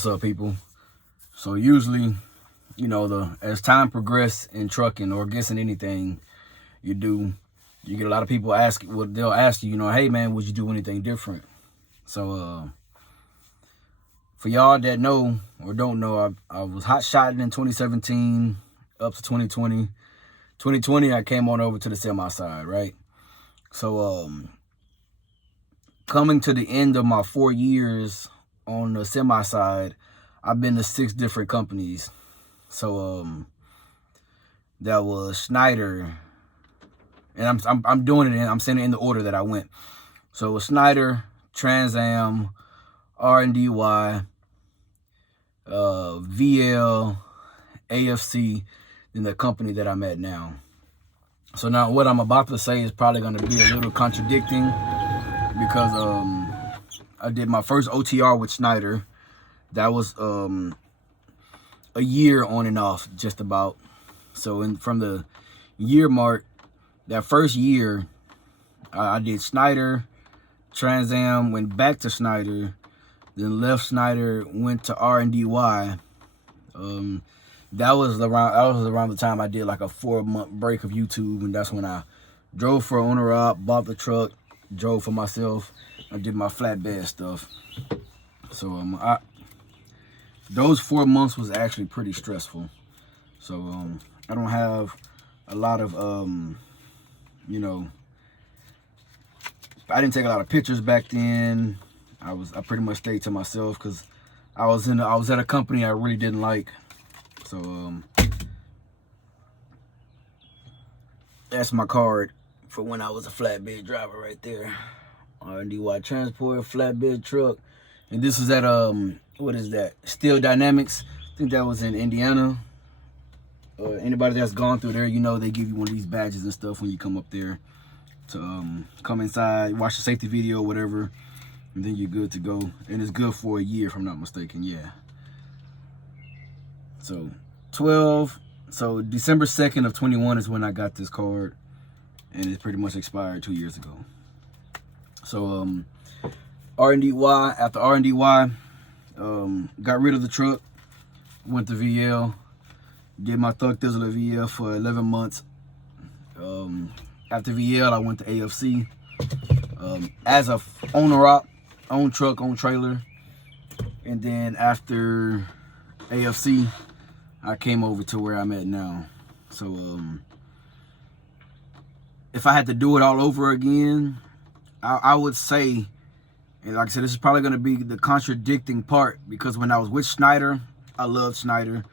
What's up, people? So usually, as time progresses in trucking or guessing anything you do, you get a lot of people they'll ask you, hey man, would you do anything different? So for y'all that know or don't know, I was hot shotting in 2017 up to 2020. 2020, I came on over to the semi side, right? So coming to the end of my 4 years on the semi side, I've been to 6 different companies. So that was Schneider, and I'm doing it. I'm saying it in the order that I went. So it was Schneider, Trans Am, R&DY, VL, AFC, and the company that I'm at now. So now what I'm about to say is probably going to be a little contradicting because I did my first OTR with Schneider. That was a year on and off, just about. So from the year mark, that first year, I did Schneider, Trans Am, went back to Schneider, then left Schneider, went to R&DY. That was around the time I did like a 4-month break of YouTube, and that's when I drove for owner op, bought the truck, drove for myself, and did my flatbed stuff. So those 4 months was actually pretty stressful. So I don't have a lot of I didn't take a lot of pictures back then. I pretty much stayed to myself because I was at a company I really didn't like. So that's my card for when I was a flatbed driver right there. R&DY Transport, flatbed truck. And this was at what is that? Steel Dynamics. I think that was in Indiana. Anybody that's gone through there, they give you one of these badges and stuff when you come up there to come inside, watch the safety video, whatever, and then you're good to go. And it's good for a year, if I'm not mistaken. Yeah. So December 2nd of 21 is when I got this card, and it pretty much expired 2 years ago. So R&DY, after R&DY, got rid of the truck, went to VL, did my Thug Thizzle at VL for 11 months. After VL, I went to AFC as a owner op, own truck, own trailer. And then after AFC, I came over to where I'm at now. So if I had to do it all over again, I would say, and like I said, this is probably going to be the contradicting part, because when I was with Schneider, I loved Schneider.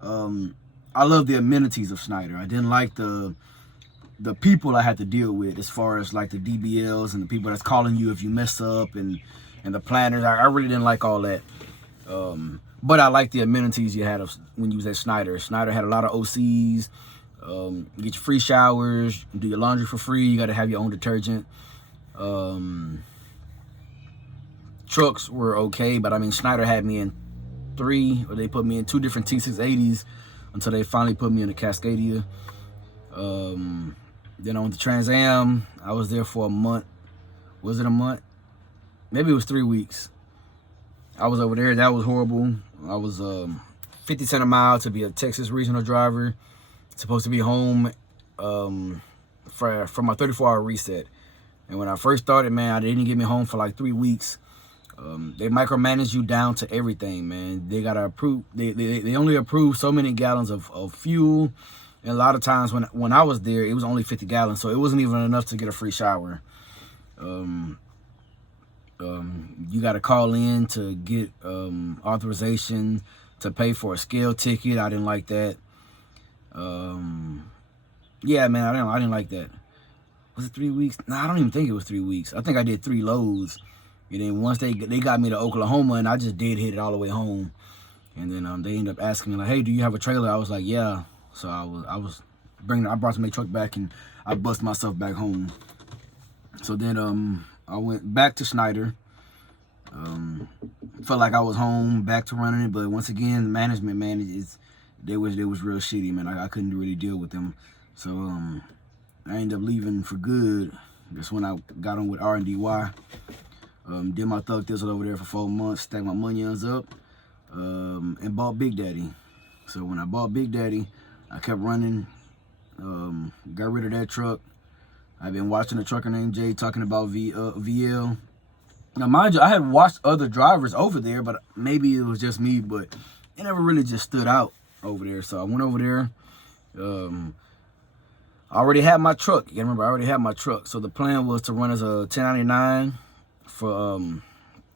I love the amenities of Schneider. I didn't like the people I had to deal with, as far as like the DBLs and the people that's calling you if you mess up, and the planners. I really didn't like all that. But I liked the amenities you had when you was at Schneider. Schneider had a lot of OCs. You get your free showers, do your laundry for free. You got to have your own detergent. Trucks were okay, but I mean, Schneider had me in they put me in 2 different T680s until they finally put me in a Cascadia. Then on the Trans Am, I was there for a month. Was it a month? Maybe it was 3 weeks. I was over there. That was horrible. I was 50 cents a mile to be a Texas regional driver. Supposed to be home for my 34-hour reset. And when I first started, man, they didn't get me home for like 3 weeks. They micromanage you down to everything, man. They gotta approve. They only approve so many gallons of fuel. And a lot of times when I was there, it was only 50 gallons, so it wasn't even enough to get a free shower. You got to call in to get authorization to pay for a scale ticket. I didn't like that. Yeah, man, I didn't like that. Was it 3 weeks? No, I don't even think it was 3 weeks. I think I did 3 loads. And then once they got me to Oklahoma, and I just did hit it all the way home. And then they ended up asking me like, "Hey, do you have a trailer?" I was like, "Yeah." So I brought my truck back, and I busted myself back home. So then I went back to Schneider. Felt like I was home, back to running it, but once again, the management, man, they was real shitty, man. I couldn't really deal with them. So I ended up leaving for good. That's when I got on with R&DY. Did my Thug Thizzle over there for 4 months, stacked my money up. and bought Big Daddy. So when I bought Big Daddy, I kept running, got rid of that truck. I've been watching a trucker named Jay talking about VL. Now, mind you, I had watched other drivers over there, but maybe it was just me, but it never really just stood out over there. So I went over there. I already had my truck. You gotta remember, I already had my truck. So the plan was to run as a 1099 for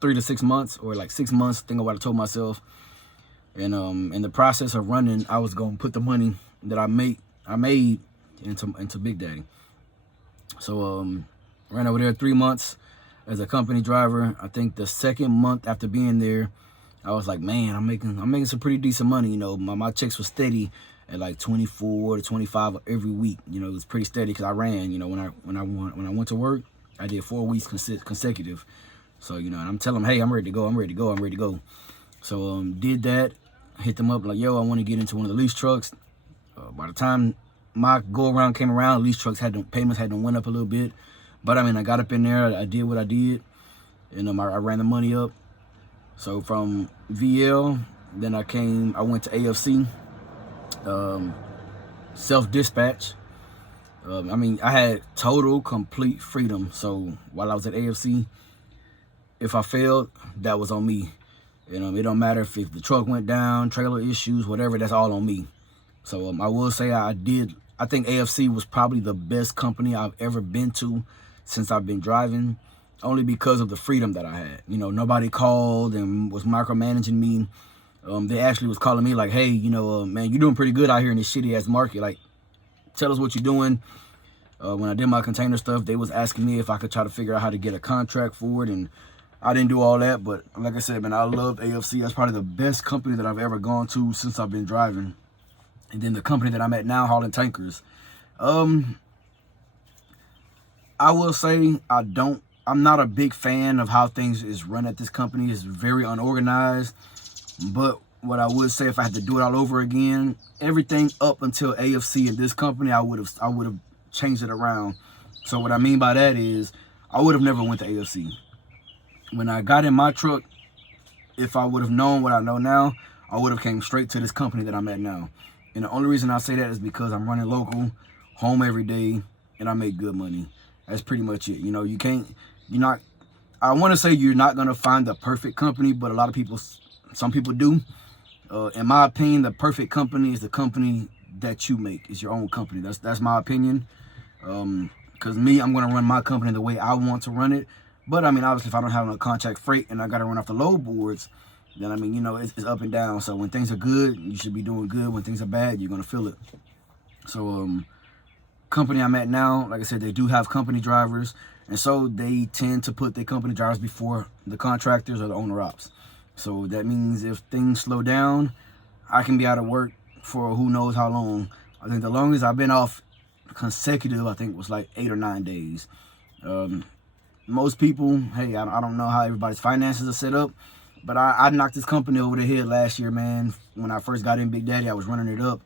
3 to 6 months, or like 6 months. Think of what I told myself. And in the process of running, I was gonna put the money that I made into Big Daddy. So ran over there 3 months as a company driver. I think the second month after being there, I was like, man, I'm making some pretty decent money. You know, my checks were steady at like 24 to 25 every week. You know, it was pretty steady because I ran. You know, when I went to work, I did 4 weeks consecutive. So, you know, and I'm telling them, hey, I'm ready to go. I'm ready to go. I'm ready to go. So did that. Hit them up like, yo, I want to get into one of the lease trucks. By the time my go around came around, lease trucks payments had went up a little bit. But I mean, I got up in there. I did what I did, and I ran the money up. So from VL, then I went to AFC, self-dispatch. I mean, I had total, complete freedom. So while I was at AFC, if I failed, that was on me. You know, it don't matter if the truck went down, trailer issues, whatever, that's all on me. So I will say I think AFC was probably the best company I've ever been to since I've been driving, only because of the freedom that I had. You know, nobody called and was micromanaging me. They actually was calling me like, hey, you know, man, you're doing pretty good out here in this shitty ass market. Like, tell us what you're doing. When I did my container stuff, they was asking me if I could try to figure out how to get a contract for it, and I didn't do all that. But like I said, man, I love AFC. That's probably the best company that I've ever gone to since I've been driving. And then the company that I'm at now, hauling tankers. I will say I'm not a big fan of how things is run at this company. It's very unorganized. But what I would say, if I had to do it all over again, everything up until AFC at this company, I would have changed it around. So what I mean by that is, I would have never went to AFC. When I got in my truck, if I would have known what I know now, I would have came straight to this company that I'm at now. And the only reason I say that is because I'm running local, home every day, and I make good money. That's pretty much it. You know, I want to say you're not going to find the perfect company, but some people do. In my opinion, the perfect company is the company that you make. It's your own company. That's my opinion. Because me, I'm going to run my company the way I want to run it. But, I mean, obviously, if I don't have no contract freight and I got to run off the load boards, then, I mean, you know, it's up and down. So when things are good, you should be doing good. When things are bad, you're going to feel it. So, company I'm at now, like I said, they do have company drivers. And so they tend to put their company drivers before the contractors or the owner ops. So that means if things slow down, I can be out of work for who knows how long. I think the longest I've been off consecutive, I think, was like 8 or 9 days. Most people, hey, I don't know how everybody's finances are set up, but I knocked this company over the head last year, man. When I first got in Big Daddy, I was running it up.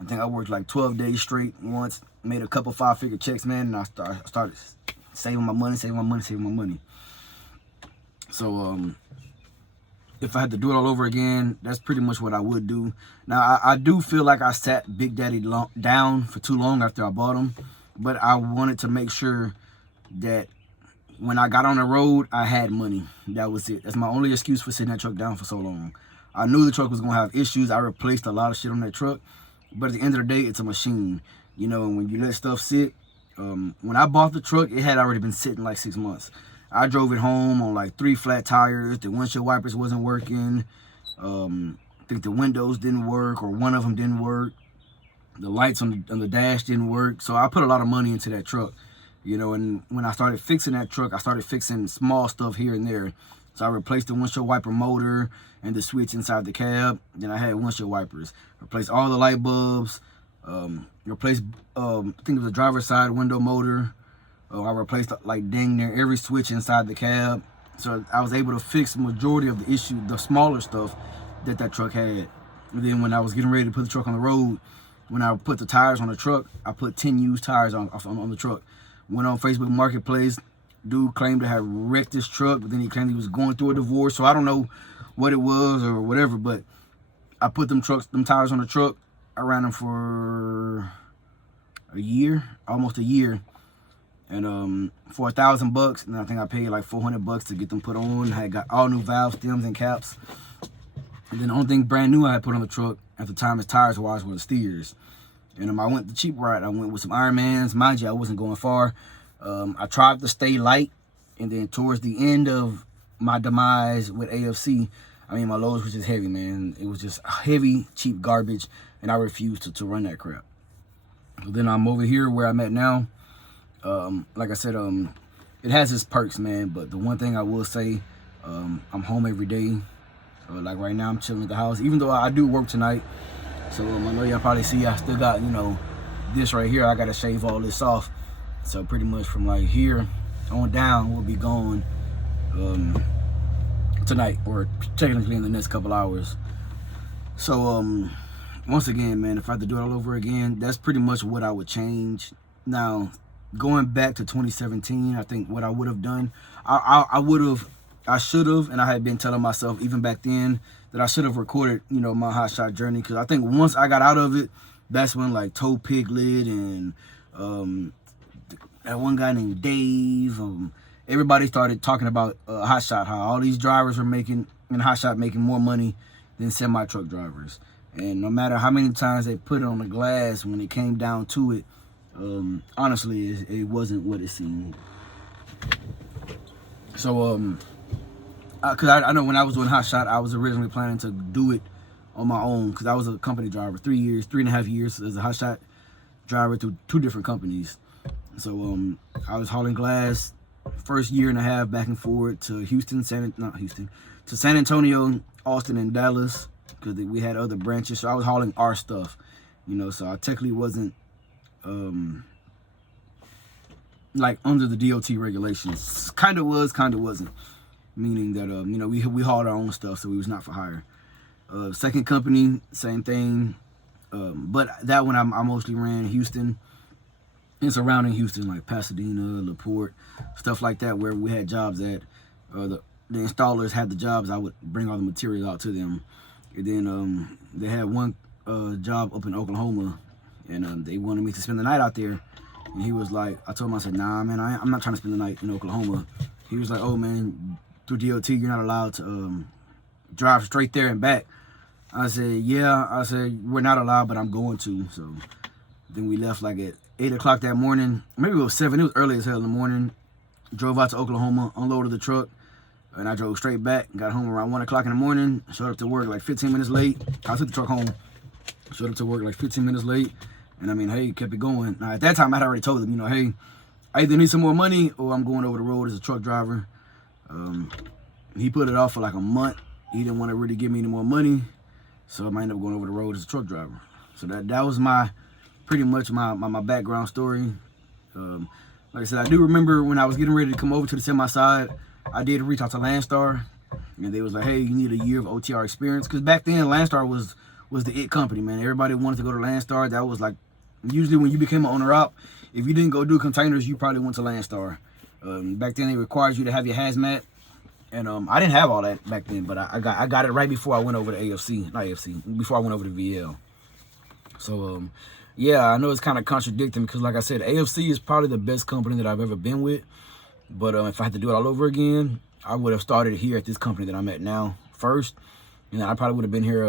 I think I worked like 12 days straight once, made a couple 5-figure checks, man, and I started saving my money. So, if I had to do it all over again, that's pretty much what I would do. Now, I do feel like I sat Big Daddy down for too long after I bought him, but I wanted to make sure that when I got on the road, I had money. That was it. That's my only excuse for sitting that truck down for so long. I knew the truck was going to have issues. I replaced a lot of shit on that truck, but at the end of the day, it's a machine. You know, when you let stuff sit, when I bought the truck, it had already been sitting like 6 months. I drove it home on like 3 flat tires. The windshield wipers wasn't working. I think the windows didn't work, or one of them didn't work. The lights on the dash didn't work. So I put a lot of money into that truck, you know. And when I started fixing that truck, I started fixing small stuff here and there. So I replaced the windshield wiper motor and the switch inside the cab. Then I had windshield wipers. Replaced all the light bulbs. Replaced, I think it was a driver's side window motor. I replaced like dang near every switch inside the cab. So I was able to fix the majority of the issue, the smaller stuff that truck had. And then when I was getting ready to put the truck on the road, when I put the tires on the truck, I put 10 used tires on the truck. Went on Facebook Marketplace, dude claimed to have wrecked his truck, but then he claimed he was going through a divorce. So I don't know what it was or whatever, but I put them tires on the truck. I ran them for a year, almost a year. And for $1,000, and I think I paid like $400 to get them put on. I got all new valve stems and caps. And then the only thing brand new I had put on the truck at the time his tires were the steers. And I went the cheap route. I went with some Ironmans. Mind you, I wasn't going far. I tried to stay light, and then towards the end of my demise with AFC, I mean, my loads was just heavy, man. It was just heavy, cheap garbage, and I refused to run that crap. So then I'm over here where I'm at now. Like I said, it has its perks, man, but the one thing I will say, I'm home every day. Like right now, I'm chilling at the house, even though I do work tonight. So I know y'all probably see I still got, this right here. I got to shave all this off. So pretty much from like here on down, we'll be gone tonight, or technically in the next couple hours. So once again, man, if I had to do it all over again, that's pretty much what I would change. Now, going back to 2017, I think what I would have done, I should have, and I had been telling myself even back then that I should have recorded, my hotshot journey, because I think once I got out of it, that's when like Toe Piglet and that one guy named Dave, everybody started talking about hotshot, how all these drivers were making in hotshot making more money than semi truck drivers. And no matter how many times they put it on the glass, when it came down to it, honestly, it wasn't what it seemed. So, because I know when I was doing hotshot, I was originally planning to do it on my own, because I was a company driver, 3.5 years as a hotshot driver through 2 different companies. So I was hauling glass first year and a half back and forth to San Antonio, Austin, and Dallas, because we had other branches. So I was hauling our stuff, so I technically wasn't like under the DOT regulations. Kind of was, kind of wasn't. Meaning that we hauled our own stuff, so we was not for hire. Second company, same thing. But that one I mostly ran Houston and surrounding Houston, like Pasadena, LaPorte, stuff like that, where we had jobs at. The installers had the jobs. I would bring all the materials out to them. And then they had one job up in Oklahoma, and they wanted me to spend the night out there. And he was like, I told him, I said, nah, man, I'm not trying to spend the night in Oklahoma. He was like, oh, man, through DOT, you're not allowed to drive straight there and back. I said, yeah. I said, we're not allowed, but I'm going to. So then we left like at 8 o'clock that morning. Maybe it was 7. It was early as hell in the morning. Drove out to Oklahoma, unloaded the truck, and I drove straight back. Got home around 1 o'clock in the morning. Showed up to work like 15 minutes late. I took the truck home. Showed up to work like 15 minutes late. And I mean, hey, kept it going. Now, at that time, I had already told them, hey, I either need some more money or I'm going over the road as a truck driver. He put it off for like a month. He didn't want to really give me any more money. So I might end up going over the road as a truck driver. So that was pretty much my background story. Like I said, I do remember when I was getting ready to come over to the semi side, I did reach out to Landstar, and they was like, hey, you need a year of OTR experience. Because back then, Landstar was the it company, man. Everybody wanted to go to Landstar. That was like, usually when you became an owner-op, if you didn't go do containers, you probably went to Landstar. Back then, they required you to have your hazmat. And I didn't have all that back then, but I got it right before I went over to before I went over to VL. So, yeah, I know it's kind of contradicting because, like I said, AFC is probably the best company that I've ever been with. But if I had to do it all over again, I would have started here at this company that I'm at now first. And I probably would have been here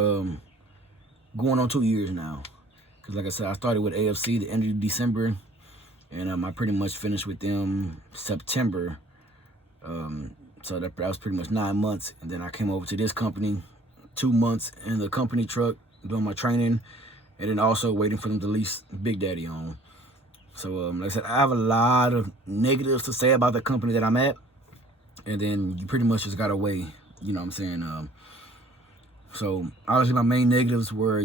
going on 2 years now. Because, like I said, I started with AFC the end of December. And I pretty much finished with them September. So that was pretty much 9 months. And then I came over to this company, 2 months in the company truck, doing my training, and then also waiting for them to lease Big Daddy on. So, like I said, I have a lot of negatives to say about the company that I'm at. And then you pretty much just got to weigh, you know what I'm saying? So, obviously, my main negatives were,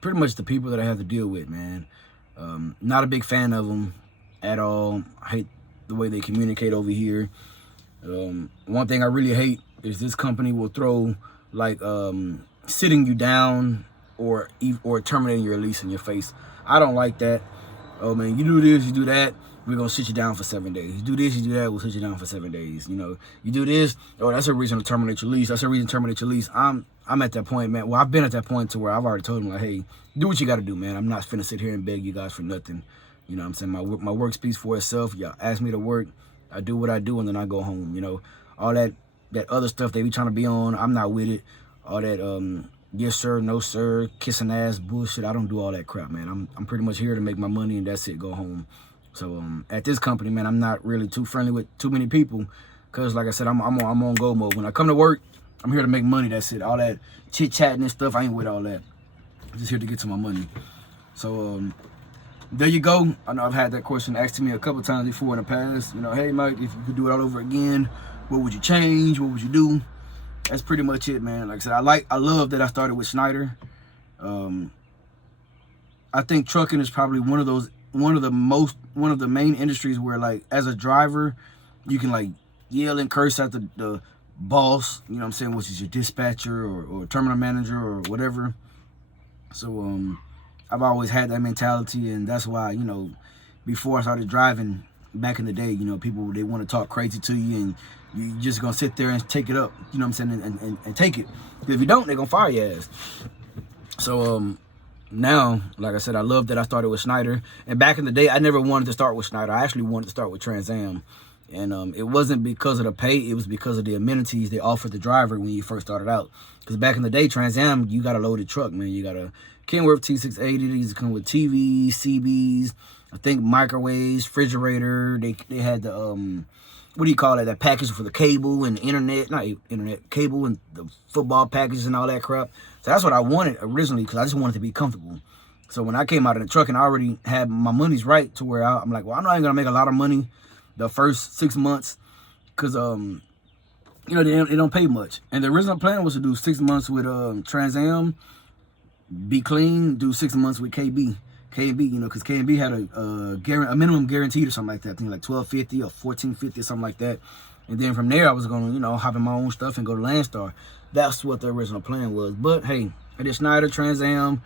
pretty much the people that I have to deal with, man. Not a big fan of them at all. I hate the way they communicate over here. One thing I really hate is this company will throw like sitting you down or terminating your lease in your face. I don't like that. Oh man, you do this, you do that. we're going to sit you down for 7 days. You do this, you do that, we'll sit you down for 7 days. You know, you do this, oh, that's a reason to terminate your lease. That's a reason to terminate your lease. I'm at that point, man. Well, I've been at that point to where I've already told them, like, hey, do what you got to do, man. I'm not finna sit here and beg you guys for nothing. You know what I'm saying? My work speaks for itself. Y'all ask me to work, I do what I do, and then I go home. You know, all that other stuff they be trying to be on, I'm not with it. All that, yes, sir, no, sir, kissing ass bullshit. I don't do all that crap, man. I'm pretty much here to make my money, and that's it, go home. So at this company, man, I'm not really too friendly with too many people, because like I said, I'm on go mode. When I come to work, I'm here to make money. That's it. All that chit chatting and stuff, I ain't with all that. I'm just here to get to my money. So there you go. I know I've had that question asked to me a couple times before in the past. You know, hey Mike, if you could do it all over again, what would you change? What would you do? That's pretty much it, man. Like I said, I love that I started with Schneider. I think trucking is probably one of the main industries where, like, as a driver, you can like yell and curse at the boss, you know what I'm saying, which is your dispatcher or terminal manager or whatever. So I've always had that mentality, and that's why, you know, before I started driving back in the day, you know, people, they want to talk crazy to you, and you just gonna sit there and take it up, you know what I'm saying, and take it. Because if you don't, they're gonna fire your ass. So now, like I said, I love that I started with Schneider. And back in the day, I never wanted to start with Schneider. I actually wanted to start with Trans Am. And it wasn't because of the pay, it was because of the amenities they offered the driver when you first started out. Because back in the day, Trans Am, you got a loaded truck, man. You got a Kenworth T680. These come with TVs, CBs, I think microwaves, refrigerator. They had the what do you call it? That package for the cable and internet, not internet, cable and the football packages and all that crap. So that's what I wanted originally, because I just wanted to be comfortable. So when I came out of the truck and I already had my money's right to where I'm like, well, I'm not even gonna make a lot of money the first 6 months, because you know, they don't pay much. And the original plan was to do 6 months with Trans Am, be clean, do 6 months with KB, you know, because KB had a minimum guaranteed or something like that. I think like $12.50 or $14.50 or something like that. And then from there, I was gonna, you know, hop in my own stuff and go to Landstar. That's what the original plan was. But hey, I did Schneider, Trans Am,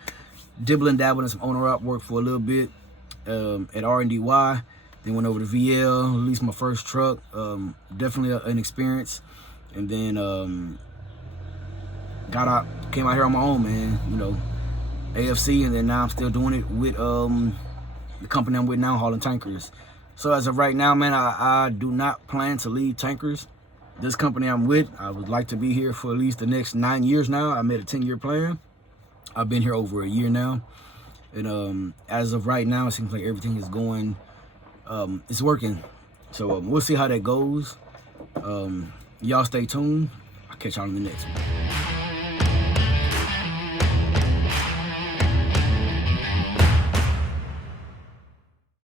dibble and dabble in some owner-op work for a little bit at R&DY. Then went over to VL, leased my first truck. Definitely an experience. And then came out here on my own, man. You know, AFC, and then now I'm still doing it with the company I'm with now, hauling tankers. So as of right now, man, I do not plan to leave tankers. This company I'm with, I would like to be here for at least the next 9 years now. I made a 10-year plan. I've been here over a year now. And as of right now, it seems like everything is going, it's working. So we'll see how that goes. Y'all stay tuned. I'll catch y'all in the next one.